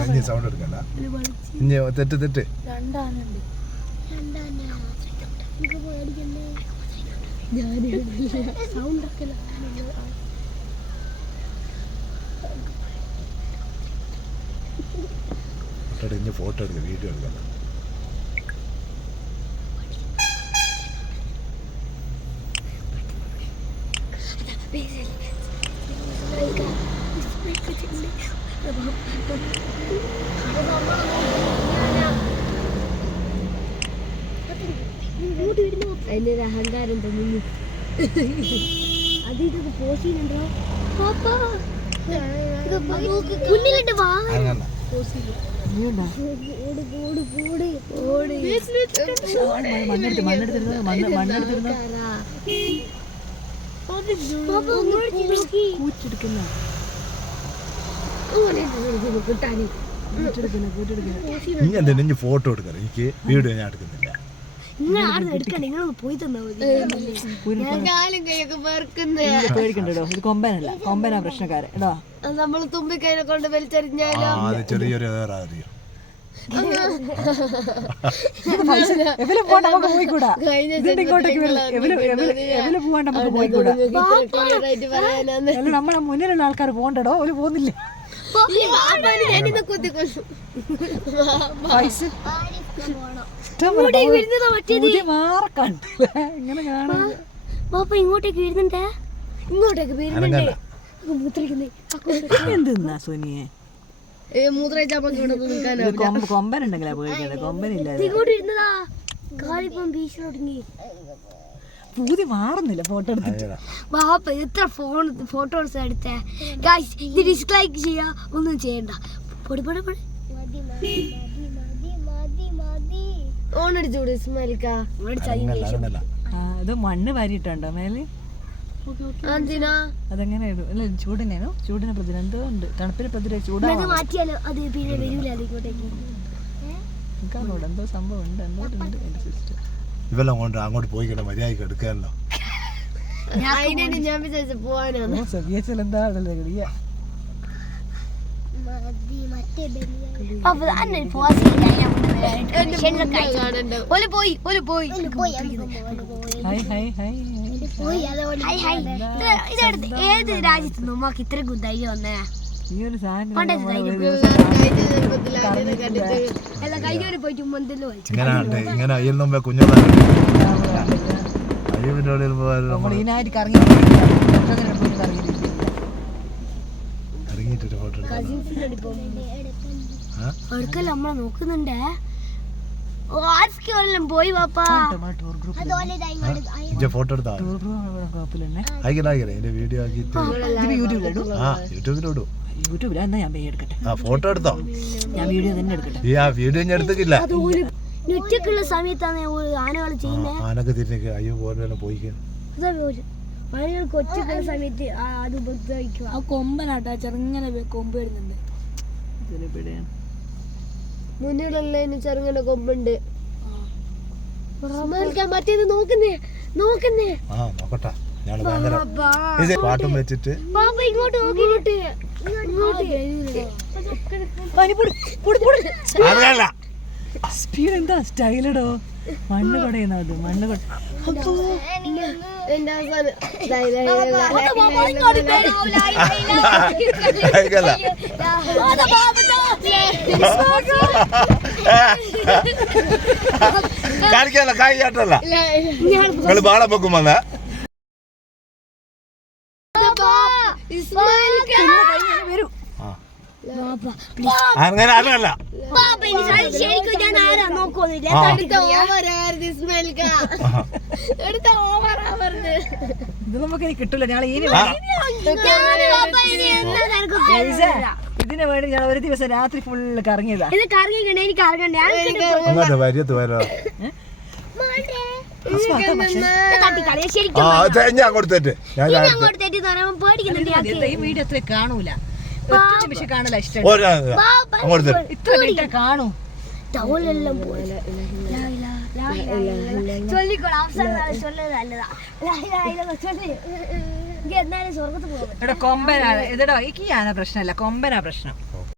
ഇനി സൗണ്ട് എടുക്കണ്ട ഇനി തെറ്റ് തെറ്റ് ഒക്കെ ഫോട്ടോ എടുക്ക വീഡിയോ ഫോട്ടോ എടുക്ക വീഡിയോ എടുക്കണ്ട അതിന്റെ ഒരു അഹങ്കാരം തോന്നുന്നു അത് ഇതൊക്കെ പോസിനുണ്ടോ പാപ്പാ മുന്നിലുണ്ട് വാ അങ്ങനെ ഓട് ഓട് ഓട് ഓട് മണ്ണെടുത്ത് മണ്ണെടുത്തിരുന്നു മണ്ണ് മണ്ണെടുത്തിരുന്നു പാപ്പാ അങ്ങോട്ട് നോക്കി കൂറ്റെടുക്കുന്ന കിട്ടാനി കൂറ്റെടുക്കുന്ന കൂറ്റെടുക്കുന്ന ഇനി എന്താ നെഞ്ഞ് ഫോട്ടോ എടുക്കണം. എനിക്ക് വീഡിയോ ഞാൻ എടുക്കുന്നില്ല. പേടിക്കണ്ടോ ഇത് കൊമ്പനല്ല. കൊമ്പനാ പ്രശ്നക്കാരൻ. കേട്ടോ. നമ്മൾ തുമ്പിക്കൈനെ കൊണ്ട് ആ വലിച്ചെറിഞ്ഞാലോ ചെറിയൊരു അറിയാം നമുക്ക് പോയിക്കൂടാ. ഇങ്ങോട്ടേക്ക് നമുക്ക് പോയിക്കൂടാ. അല്ല നമ്മളെ മുന്നിലുള്ള ആൾക്കാർ പോണ്ടടോ. അവർ പോകുന്നില്ല. പൈസ ഇങ്ങനെ കാണാൻ പാപ്പ ഇങ്ങോട്ടേക്ക് വരുന്നുണ്ട് ഇങ്ങോട്ടേക്ക് വരുന്നുണ്ട് എന്തെന്നാ സോനിയെ? കൊമ്പനുണ്ടെങ്കിലാ ഇങ്ങോട്ട് വരുന്നതാ. കാലിപ്പം ഭീഷണി തുടങ്ങി പൂതി മാറുന്നില്ല ഫോട്ടോ എടുത്തിട്ട്. ബാപ്പ എത്ര ഫോൺ ഫോട്ടോസ് എടുത്തേ? ഗൈസ് ഇത് ഡിസ്ലൈക്ക് ചെയ്യാ ഒന്നും ചെയ്യണ്ട. പൊടി പൊടി പൊടി. ഓണടിച്ചൂടെ ഇസ്മാലിക്ക ഇത് മണ്ണ് വാരിയിട്ടുണ്ടോ മേലെ? അതെങ്ങനെ ഇടും? അല്ല ചൂടിനേനോ? ചൂടിനെ പ്രതിരോധം ഉണ്ട്. തണുപ്പിനെ പ്രതിരോധ ചൂടാണ്. മാറ്റിയാലോ? അത് പിന്നെ വരൂല എന്തോ സംഭവം ഉണ്ട്. എന്തോ ഉണ്ട് എന്റെ സിസ്റ്റർ ഇവെല്ലാം കൊണ്ട് അങ്ങോട്ട് പോയി കിട്ടാൻ മര്യാദയ്ക്ക് എടുക്കാനല്ലോ ഞാൻ വിചാരിച്ച പോവാനാണ് ഓൽ പോയി ഓൽ പോയി. Hi hi hi. Hi hi ഇത് ഇതെടുത്ത് ഏത് രാജ്യത്ത് നമ്മക്ക് ഇത്ര ഗുദ്ധായി വന്നേ. ഈ ഒരു വലിച്ചു ഇങ്ങനെ അയ്യൽ നമ്മൾ നമ്മൾ കറങ്ങി അങ്ങനെ പോയി കറങ്ങിയിട്ടില്ല ഇറങ്ങിയിട്ടൊരു ഫോട്ടോ എടുക്കാം. നമ്മളെ നോക്കുന്നുണ്ടേ. പോയി വാപ്പാ. ഗ്രൂപ്പ് ഇജ്ജ് ഫോട്ടോ എടുത്താ? എന്റെ വീഡിയോ ആക്കിയിട്ട്. ആ യൂട്യൂബിലിടും യൂട്യൂബിലാ എന്നാ ഞാൻ പേര് എടുക്കട്ടെ? ആ ഫോട്ടോ എടുത്തോ? ഞാൻ വീഡിയോ തന്നെ എടുക്കട്ടെ. ഈ ആ വീഡിയോ ഞാൻ എടുത്തിട്ടില്ല. സമയത്താണ് ആനകൾ ചെയ്യുന്നത് ആനൊക്കെ തിരിഞ്ഞേക്ക് അയ്യോ പോലെ പോയിക്കാൻ അതാ ഒരു ആനകൾ കൊച്ചക്കുള്ള സമയത്ത് ആ അത് ഉപദ്രവിക്കുക. ആ കൊമ്പനാട്ടാ ചെറുങ്ങനെ കൊമ്പ് വരുന്നുണ്ട്. മുന്നിലുള്ളതിന് ചെറുങ്ങനെ കൊമ്പുണ്ട്. മറ്റേത് നോക്കുന്നേ നോക്കുന്നേ. ആ നോക്കട്ടെ. പാട്ടും വെച്ചിട്ട്. ഇങ്ങോട്ട് സ്പീഡ് എന്താ? സ്റ്റൈലടോ മണ്ണ് കൊടയുന്ന അത് മണ്ണ് കൊട കായിട്ടല്ല കായ് ചാട്ടല്ല നിങ്ങൾ ബാളം വെക്കും വന്ന. അങ്ങനെ അതല്ല ശരി- ശരിക്കും ഞാൻ ആരാ പറഞ്ഞത് ഇത് നമുക്ക് ഇനി കിട്ടില്ല ഞങ്ങൾ ഇനി തരുന്നത്? വേണ്ടി ഞാൻ ഒരു ദിവസം രാത്രി ഫുള്ള് കറങ്ങിയതാ. ഇത് കറങ്ങിക്കണ്ട എനിക്ക് ശരിക്കും. ഈ വീഡിയോ അത്ര കാണൂല. ഒറ്റ നിമിഷം കാണല ഇഷ്ടം. ഇത്ര മിനിറ്റ് കാണൂ. ടൗലെല്ലാം പോയി. എനിക്ക് ഞാനാ കൊമ്പനാ. ഇതെടോ ഈ ആന പ്രശ്നമല്ല കൊമ്പനാ പ്രശ്നം.